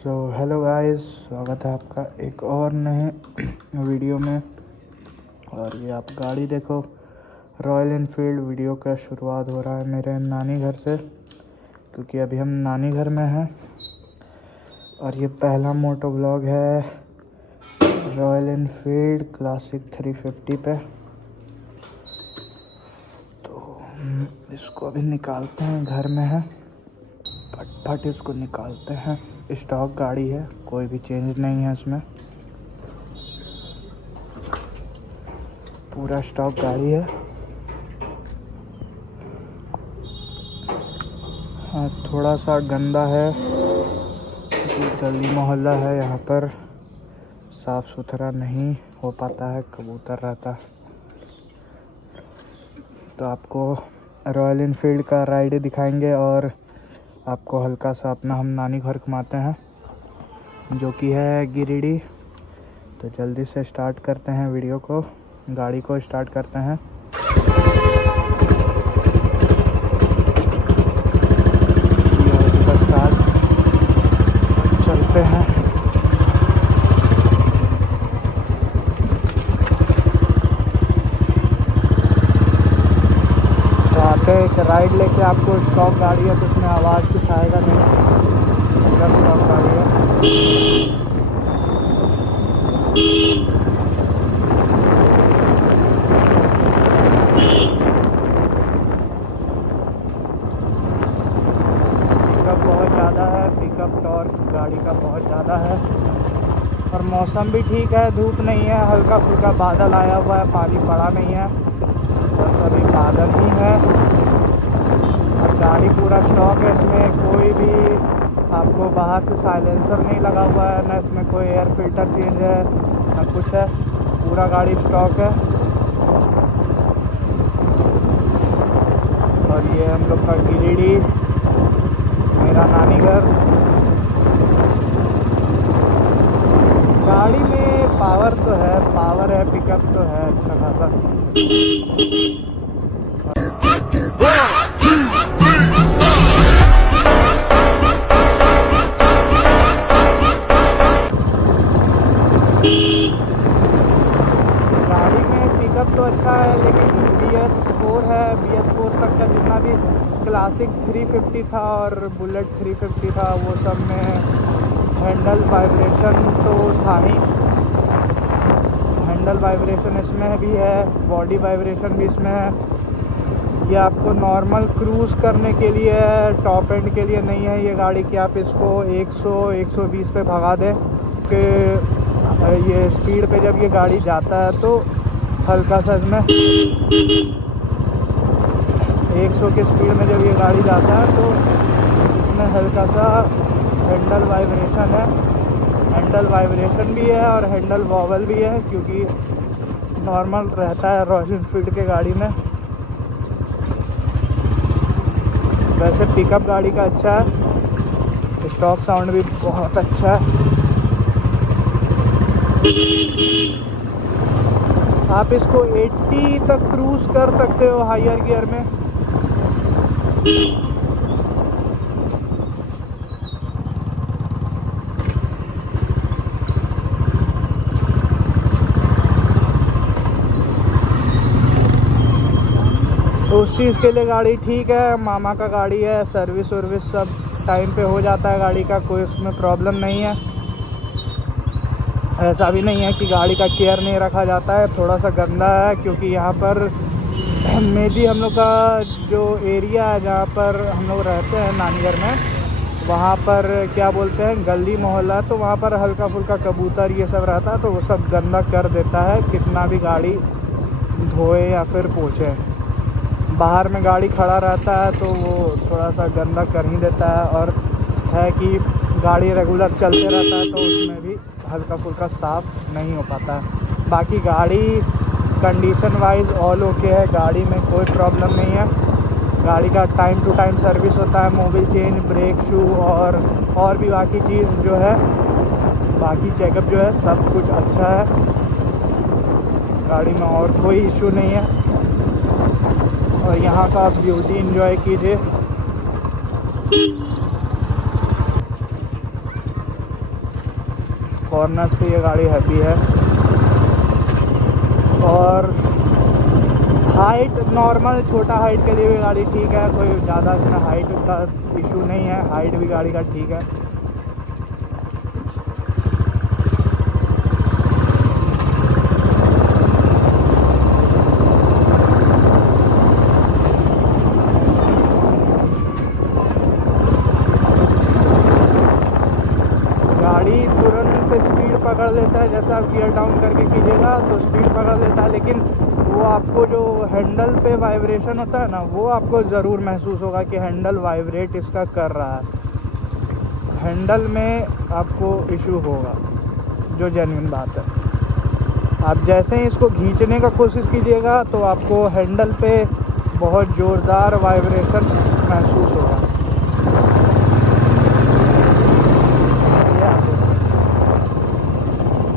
So hello guys, स्वागत है आपका एक और नए वीडियो में। और ये आप गाड़ी देखो, रॉयल एनफील्ड। वीडियो का शुरुआत हो रहा है मेरे नानी घर से, क्योंकि अभी हम नानी घर में हैं। और ये पहला मोटो व्लॉग है रॉयल एनफील्ड क्लासिक 350 पे। तो इसको अभी निकालते हैं, घर में है, फट इसको निकालते हैं। स्टॉक गाड़ी है, कोई भी चेंज नहीं है इसमें, पूरा स्टॉक गाड़ी है। हाँ, थोड़ा सा गंदा है, गली मोहल्ला है, यहाँ पर साफ़ सुथरा नहीं हो पाता है, कबूतर रहता है। तो आपको रॉयल एनफील्ड का राइड दिखाएंगे और आपको हल्का सा अपना हम नानी घर घुमाते हैं, जो कि है गिरिडीह। तो जल्दी से स्टार्ट करते हैं वीडियो को, गाड़ी को स्टार्ट करते हैं। चलते हैं। तो आते एक राइड लेके, आपको स्टॉक गाड़ी है तो इसमें आवाज़ कुछ आएगा नहीं, पूरा स्टॉक गाड़ी है। पिकअप बहुत ज़्यादा है, पिकअप टॉर्क गाड़ी का बहुत ज़्यादा है। और मौसम भी ठीक है, धूप नहीं है, हल्का फुल्का बादल आया हुआ है, पानी पड़ा नहीं है, बस अभी बादल ही है। और गाड़ी पूरा स्टॉक है, इसमें कोई भी आपको बाहर से साइलेंसर नहीं लगा हुआ है, ना इसमें कोई एयर फिल्टर चेंज है, ना कुछ है, पूरा गाड़ी स्टॉक है। और ये हम लोग का गिरिडीह, मेरा नानी घर। गाड़ी में पावर तो है, पावर है, पिकअप तो है अच्छा खासा। गाड़ी में पिकअप तो अच्छा है, लेकिन BS4 है, BS4 तक का जितना भी क्लासिक 350 था और बुलेट 350 था, वो सब में हैंडल वाइब्रेशन तो था ही। हैंडल वाइब्रेशन इसमें भी है, बॉडी वाइब्रेशन भी इसमें है। ये आपको नॉर्मल क्रूज़ करने के लिए है, टॉप एंड के लिए नहीं है ये गाड़ी कि आप इसको 100-120 पे भगा दें। कि ये स्पीड पे जब ये गाड़ी जाता है तो हल्का सा इसमें 100 की स्पीड में जब ये गाड़ी जाता है तो इसमें हल्का सा हैंडल वाइब्रेशन है। हैंडल वाइब्रेशन भी है और हैंडल वॉबल भी है, क्योंकि नॉर्मल रहता है रॉयल एनफील्ड के गाड़ी में। वैसे पिकअप गाड़ी का अच्छा है, स्टॉक साउंड भी बहुत अच्छा है। आप इसको 80 तक क्रूज़ कर सकते हो हायर गियर में। तो उस चीज़ के लिए गाड़ी ठीक है, मामा का गाड़ी है, सर्विस वर्विस सब टाइम पे हो जाता है गाड़ी का, कोई उसमें प्रॉब्लम नहीं है। ऐसा भी नहीं है कि गाड़ी का केयर नहीं रखा जाता है, थोड़ा सा गंदा है, क्योंकि यहाँ पर मेबी हम लोग का जो एरिया है जहाँ पर हम लोग रहते हैं नानी घर में, वहाँ पर क्या बोलते हैं गली मोहल्ला, तो वहाँ पर हल्का फुल्का कबूतर ये सब रहता है, तो वो सब गंदा कर देता है, कितना भी गाड़ी धोए या फिर पोंछे। बाहर में गाड़ी खड़ा रहता है तो वो थोड़ा सा गंदा कर ही देता है। और है कि गाड़ी रेगुलर चलते रहता है तो उसमें भी हल्का फुल्का साफ़ नहीं हो पाता है। बाकी गाड़ी कंडीशन वाइज ऑल ओके है, गाड़ी में कोई प्रॉब्लम नहीं है। गाड़ी का टाइम टू टाइम सर्विस होता है, मोबिल चेंज, ब्रेक शू और भी बाकी चीज़ जो है, बाकी चेकअप जो है सब कुछ अच्छा है। गाड़ी में और कोई इशू नहीं है। और यहाँ का आप ब्यूटी एंजॉय कीजिए। कॉर्नर्स पे ये गाड़ी हैवी है। और हाइट नॉर्मल छोटा हाइट के लिए भी गाड़ी ठीक है, कोई ज़्यादा इसमें हाइट का इशू नहीं है, हाइट भी गाड़ी का ठीक है। गाड़ी तुरंत स्पीड पकड़ लेता है, जैसे आप गियर डाउन करके कीजिएगा तो स्पीड पकड़ लेता है, लेकिन वो आपको जो हैंडल पे वाइब्रेशन होता है ना, वो आपको ज़रूर महसूस होगा कि हैंडल वाइब्रेट इसका कर रहा है। हैंडल में आपको इशू होगा, जो जेन्युइन बात है। आप जैसे ही इसको खींचने का कोशिश कीजिएगा तो आपको हैंडल पे बहुत ज़ोरदार वाइब्रेशन महसूस होगा।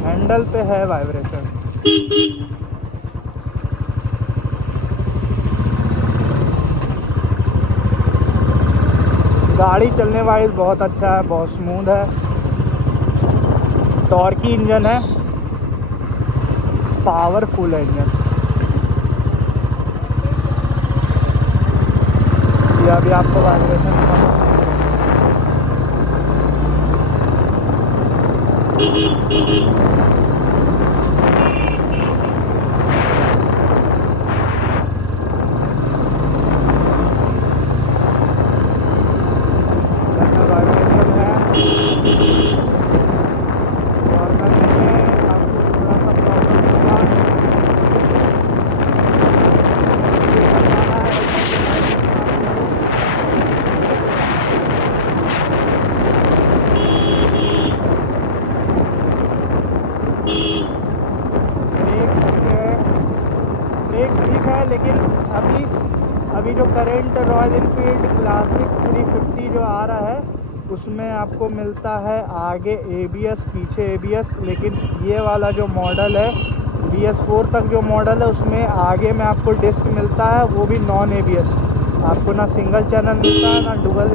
हैंडल पे है वाइब्रेशन। गाड़ी चलने वाइज बहुत अच्छा है, बहुत स्मूथ है, टॉर्की इंजन है, पावरफुल है इंजन। ये अभी आपको वाइब्रेशन लेकिन अभी जो करेंट रॉयल इनफील्ड क्लासिक 350 जो आ रहा है उसमें आपको मिलता है आगे ABS पीछे ABS, लेकिन ये वाला जो मॉडल है BS4 तक जो मॉडल है उसमें आगे में आपको डिस्क मिलता है, वो भी नॉन ABS। आपको ना सिंगल चैनल मिलता है ना डुअल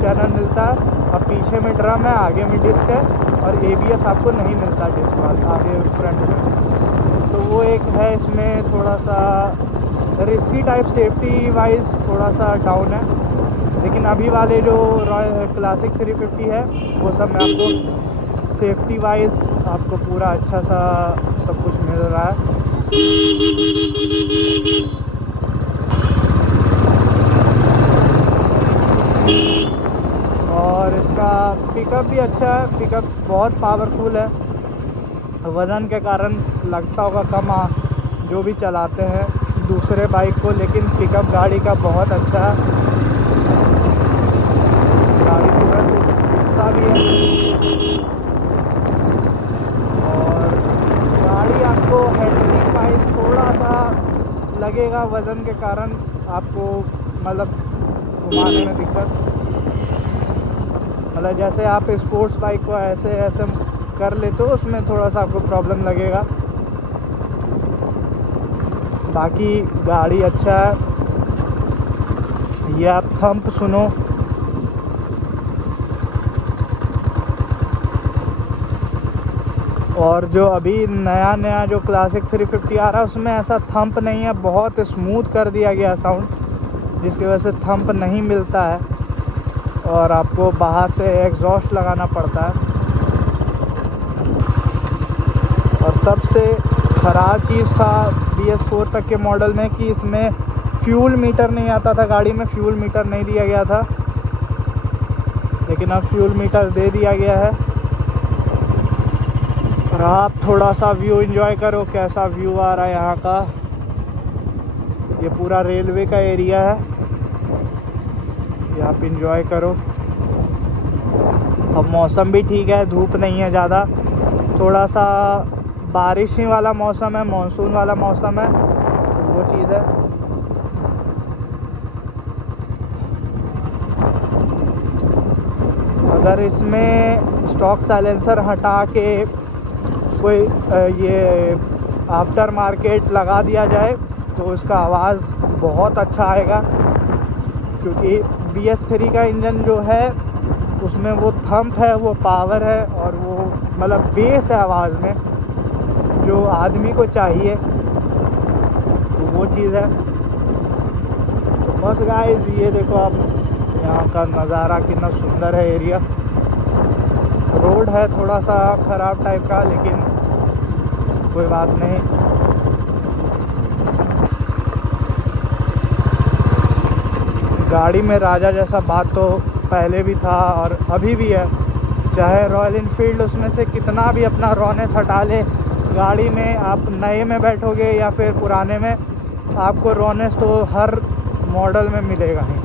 चैनल मिलता है, और पीछे में ड्रम है, आगे में डिस्क है, और ABS आपको नहीं मिलता डिस्क वाला आगे फ्रंट में। तो वो एक है इसमें थोड़ा सा रिस्की टाइप, सेफ्टी वाइज थोड़ा सा डाउन है। लेकिन अभी वाले जो रॉयल क्लासिक 350 है वो सब में आपको सेफ्टी वाइज आपको पूरा अच्छा सा सब कुछ मिल रहा है। और इसका पिकअप भी अच्छा है, पिकअप बहुत पावरफुल है। वज़न के कारण लगता होगा कम जो भी चलाते हैं दूसरे बाइक को, लेकिन पिकअप गाड़ी का बहुत अच्छा है। गाड़ी तुरंत उठता भी है, और गाड़ी आपको हैंडलिंग वाइज थोड़ा सा लगेगा वज़न के कारण आपको, मतलब घुमाने में दिक्कत, मतलब जैसे आप स्पोर्ट्स बाइक को ऐसे ऐसे कर लेते हो उसमें थोड़ा सा आपको प्रॉब्लम लगेगा। बाकी गाड़ी अच्छा है। ये आप थंप सुनो, और जो अभी नया जो क्लासिक 350 आ रहा है उसमें ऐसा थंप नहीं है, बहुत स्मूथ कर दिया गया साउंड, जिसकी वजह से थंप नहीं मिलता है और आपको बाहर से एग्जॉस्ट लगाना पड़ता है। और सबसे ख़राब चीज़ था BS4 तक के मॉडल में कि इसमें फ्यूल मीटर नहीं आता था, गाड़ी में फ्यूल मीटर नहीं दिया गया था, लेकिन अब फ्यूल मीटर दे दिया गया है। और आप थोड़ा सा व्यू एंजॉय करो, कैसा व्यू आ रहा है यहाँ का। ये पूरा रेलवे का एरिया है, ये आप एंजॉय करो। अब मौसम भी ठीक है, धूप नहीं है ज़्यादा, थोड़ा सा बारिश वाला मौसम है, मानसून वाला मौसम है, तो वो चीज़ है। अगर इसमें स्टॉक साइलेंसर हटा के कोई ये आफ्टर मार्केट लगा दिया जाए तो उसका आवाज़ बहुत अच्छा आएगा, क्योंकि BS3 का इंजन जो है उसमें उसमें वो थंप है, वो पावर है और वो मतलब बेस है आवाज़ में जो आदमी को चाहिए, तो वो चीज़ है। तो बस गाइस ये देखो आप, यहाँ का नज़ारा कितना सुंदर है एरिया। रोड है थोड़ा सा ख़राब टाइप का, लेकिन कोई बात नहीं। गाड़ी में राजा जैसा बात तो पहले भी था और अभी भी है। चाहे रॉयल इनफील्ड उसमें से कितना भी अपना रौनक हटा ले, गाड़ी में आप नए में बैठोगे या फिर पुराने में, आपको रौनक तो हर मॉडल में मिलेगा ही।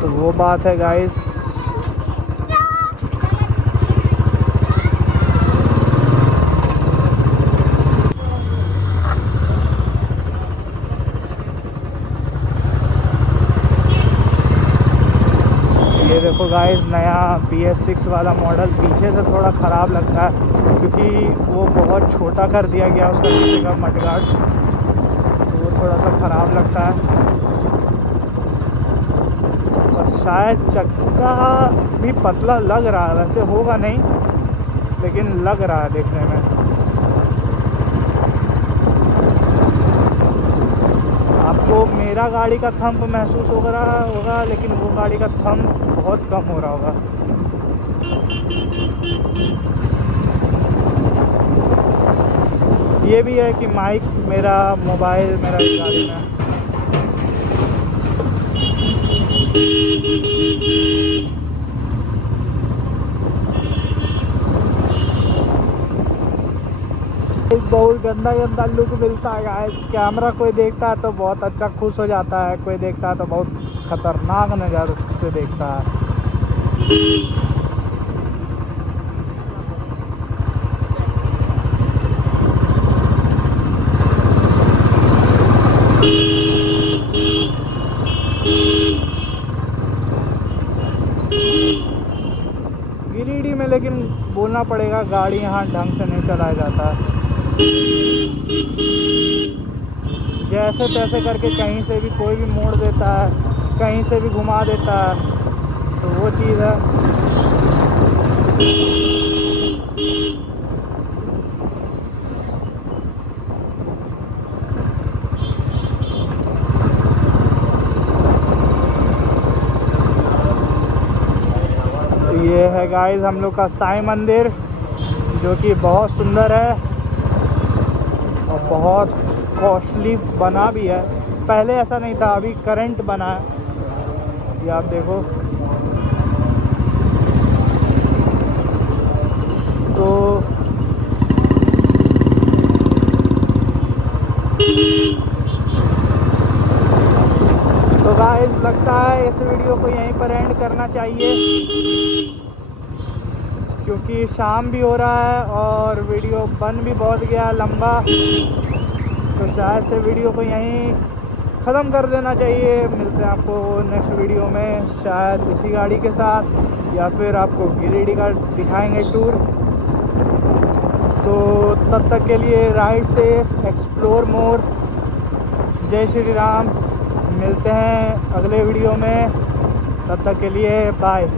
तो वो बात है गाइस। ये देखो गाइस, नया BS6 वाला मॉडल पीछे से थोड़ा ख़राब लगता है क्योंकि वो बहुत छोटा कर दिया गया उसका पीछे का मडगार्ड, तो वो थोड़ा सा ख़राब लगता है। और शायद चक्का भी पतला लग रहा है, वैसे होगा नहीं लेकिन लग रहा है देखने में। आपको मेरा गाड़ी का थंप महसूस हो रहा होगा, लेकिन वो गाड़ी का थंप बहुत कम हो रहा होगा। ये भी है कि माइक मेरा मोबाइल मेरा इस गाड़ी में, बहुत गंदा गंदा लुक मिलता है गाइस। कैमरा कोई देखता है तो बहुत अच्छा खुश हो जाता है, कोई देखता है तो बहुत खतरनाक नज़र से देखता है। गिरिडीह में लेकिन बोलना पड़ेगा, गाड़ी यहाँ ढंग से नहीं चलाया जाता है। जैसे तैसे करके कहीं से भी कोई भी मोड़ देता है, कहीं से भी घुमा देता है, तो वो चीज़ है। ये है गाइस हम लोग का साईं मंदिर, जो कि बहुत सुंदर है और बहुत कॉस्टली बना भी है। पहले ऐसा नहीं था, अभी करंट बना है, ये आप देखो। तो गाइस लगता है इस वीडियो को यहीं पर एंड करना चाहिए, क्योंकि शाम भी हो रहा है और वीडियो बन भी बहुत गया लंबा, तो शायद से वीडियो को यहीं ख़त्म कर देना चाहिए। मिलते हैं आपको नेक्स्ट वीडियो में, शायद इसी गाड़ी के साथ या फिर आपको गिरिडीह का दिखाएंगे टूर। तो तब तक के लिए राइड सेफ, एक्सप्लोर मोर। जय श्री राम। मिलते हैं अगले वीडियो में, तब तक के लिए बाय।